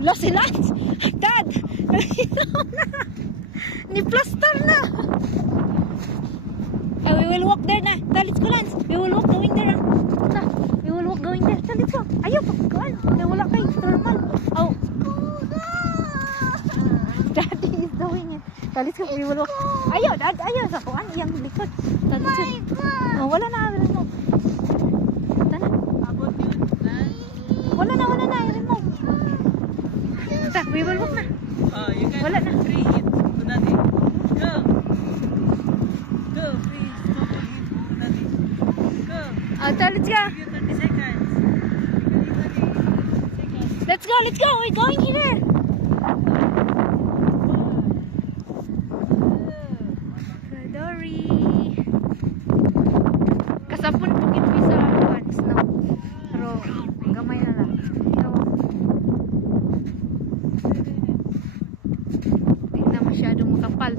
Lost in Lance! Dad! Ni-plaster na! We will walk there na. Let's go, Lance. We will walk going there. We will walk going there. Let's go. Ayaw, pagkuhan. Wala kayo. Normal. Oh. Daddy is doing it. Let's go. We will walk. Ayaw, Dad. Ayaw. Sa kuhan. Iyang likod. Let's go. Oh, wala na. Remote. Tana. Wala na. Remote. We will walk na. Wala na. Free hit. Unadi. Go. Go, please. Unadi. Go. Let's go. Give you 30 seconds. Let's go. We're going here. Dory. Kasapon pugit mi sa snow. Pero gamay na lang. Hindi na masyadong makapal.